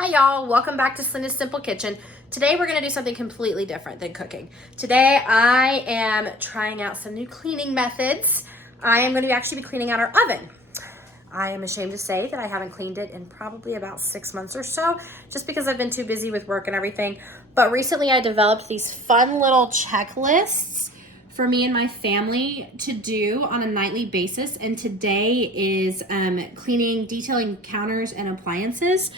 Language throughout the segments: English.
Hi y'all, welcome back to Selena's Simple Kitchen. Today we're gonna do something completely different than cooking. Today I am trying out some new cleaning methods. I am gonna actually be cleaning out our oven. I am ashamed to say that I haven't cleaned it in probably about 6 months or so, just because I've been too busy with work and everything. But recently I developed these fun little checklists for me and my family to do on a nightly basis. And today is cleaning, detailing counters and appliances.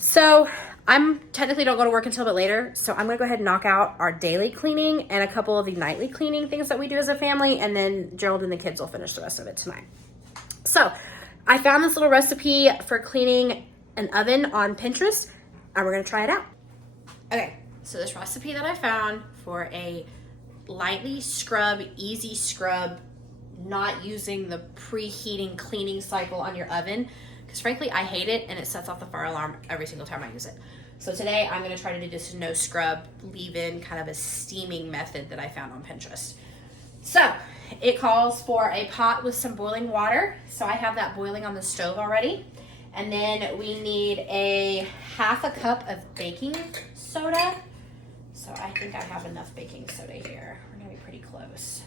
So I'm technically don't go to work until a bit later. So I'm gonna go ahead and knock out our daily cleaning and a couple of the nightly cleaning things that we do as a family. And then Gerald and the kids will finish the rest of it tonight. So I found this little recipe for cleaning an oven on Pinterest and we're gonna try it out. Okay, so this recipe that I found for a lightly scrub, easy scrub, not using the preheating cleaning cycle on your oven, because frankly I hate it and it sets off the fire alarm every single time I use it. So today I'm gonna try to do this no scrub, leave in kind of a steaming method that I found on Pinterest. So it calls for a pot with some boiling water. So I have that boiling on the stove already. And then we need a half a cup of baking soda. So I think I have enough baking soda here. We're gonna be pretty close.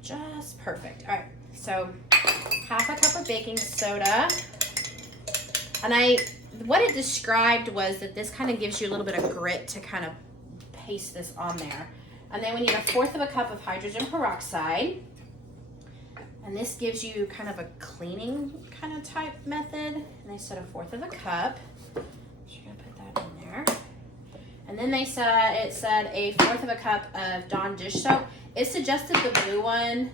Just perfect. All right, so half a cup of baking soda. And what it described was that this kind of gives you a little bit of grit to kind of paste this on there. And then we need a fourth of a cup of hydrogen peroxide. And this gives you kind of a cleaning kind of type method. And they said a fourth of a cup. So you're gonna put that in there. And then it said a fourth of a cup of Dawn dish soap. It suggested the blue one,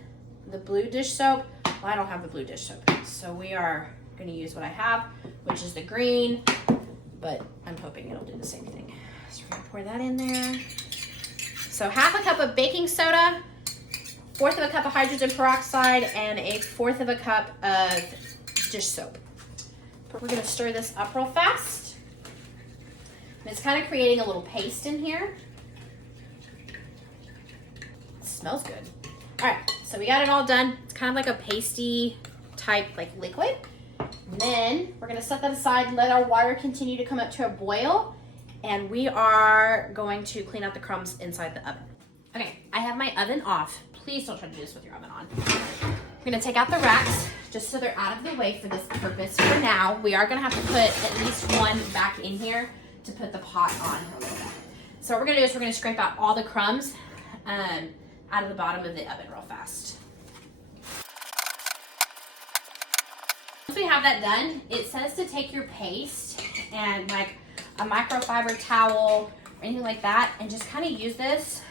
the blue dish soap. Well, I don't have the blue dish soap. So we are gonna use what I have, which is the green, but I'm hoping it'll do the same thing. So we're gonna pour that in there. So half a cup of baking soda, fourth of a cup of hydrogen peroxide, and a fourth of a cup of dish soap. We're gonna stir this up real fast. And it's kind of creating a little paste in here. It smells good. All right, so we got it all done. It's kind of like a pasty type like liquid. And then we're gonna set that aside, let our water continue to come up to a boil, and we are going to clean out the crumbs inside the oven. Okay, I have my oven off. Please don't try to do this with your oven on. We're gonna take out the racks just so they're out of the way for this purpose. For now, we are gonna have to put at least one back in here to put the pot on a little bit. So what we're gonna do is we're gonna scrape out all the crumbs out of the bottom of the oven real fast. Once we have that done, it says to take your paste and like a microfiber towel or anything like that and just kind of use this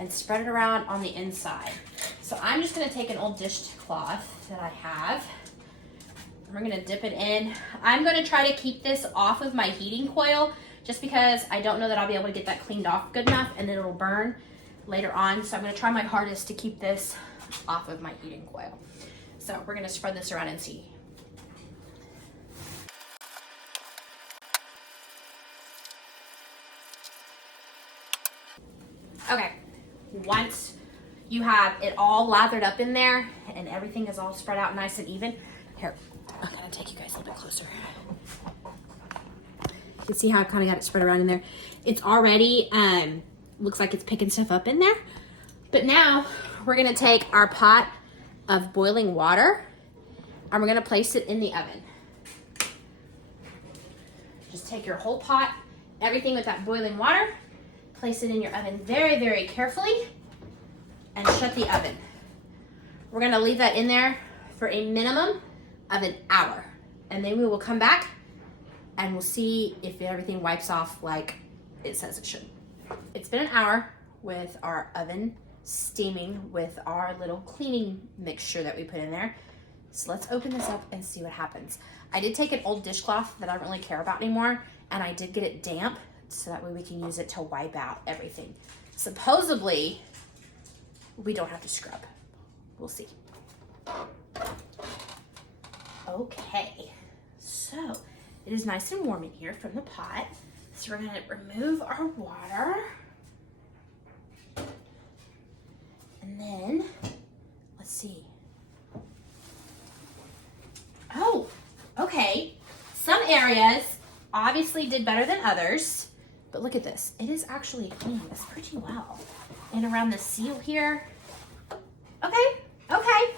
and spread it around on the inside. So I'm just gonna take an old dishcloth that I have. And we're gonna dip it in. I'm gonna try to keep this off of my heating coil just because I don't know that I'll be able to get that cleaned off good enough and then it'll burn later on. So I'm gonna try my hardest to keep this off of my heating coil. So we're gonna spread this around and see. Okay, once you have it all lathered up in there and everything is all spread out nice and even, here, I'm gonna take you guys a little bit closer. You can see how I kind of got it spread around in there. It's already, looks like it's picking stuff up in there. But now we're gonna take our pot of boiling water and we're gonna place it in the oven. Just take your whole pot, everything with that boiling water, place it in your oven very, very carefully and shut the oven. We're gonna leave that in there for a minimum of an hour. And then we will come back and we'll see if everything wipes off like it says it should. It's been an hour with our oven steaming with our little cleaning mixture that we put in there. So let's open this up and see what happens. I did take an old dishcloth that I don't really care about anymore and I did get it damp so that way we can use it to wipe out everything. Supposedly, we don't have to scrub. We'll see. Okay, so it is nice and warm in here from the pot. So we're gonna remove our water. And then, let's see. Oh, okay. Some areas obviously did better than others, but look at this. It is actually cleaning this pretty well. And around the seal here. Okay. I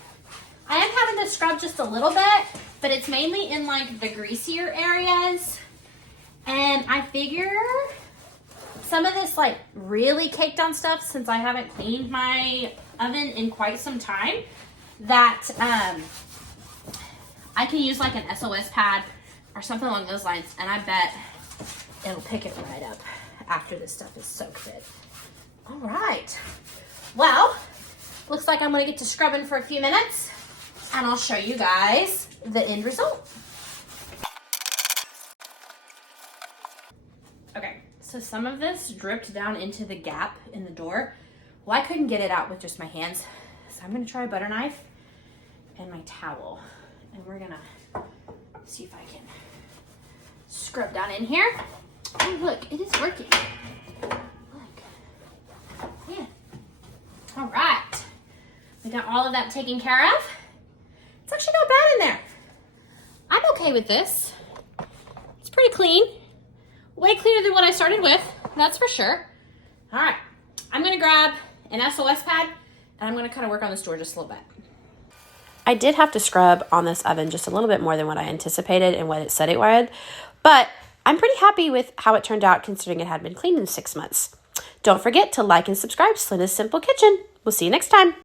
am having to scrub just a little bit, but it's mainly in like the greasier areas. And I figure some of this like really caked on stuff, since I haven't cleaned my oven in quite some time, that I can use like an SOS pad or something along those lines, and I bet it'll pick it right up after this stuff is soaked in. All right. Well, looks like I'm gonna get to scrubbing for a few minutes, and I'll show you guys the end result. Okay, so some of this dripped down into the gap in the door. Well, I couldn't get it out with just my hands, so I'm gonna try a butter knife and my towel, and we're gonna see if I can scrub down in here. Oh, look, it is working. Look. Yeah. All right. We got all of that taken care of. It's actually not bad in there. I'm okay with this. It's pretty clean. Way cleaner than what I started with, that's for sure. All right. I'm going to grab an SOS pad, and I'm going to kind of work on this door just a little bit. I did have to scrub on this oven just a little bit more than what I anticipated and what it said it would, but I'm pretty happy with how it turned out considering it had been cleaned in 6 months. Don't forget to like and subscribe to Selena's Simple Kitchen. We'll see you next time.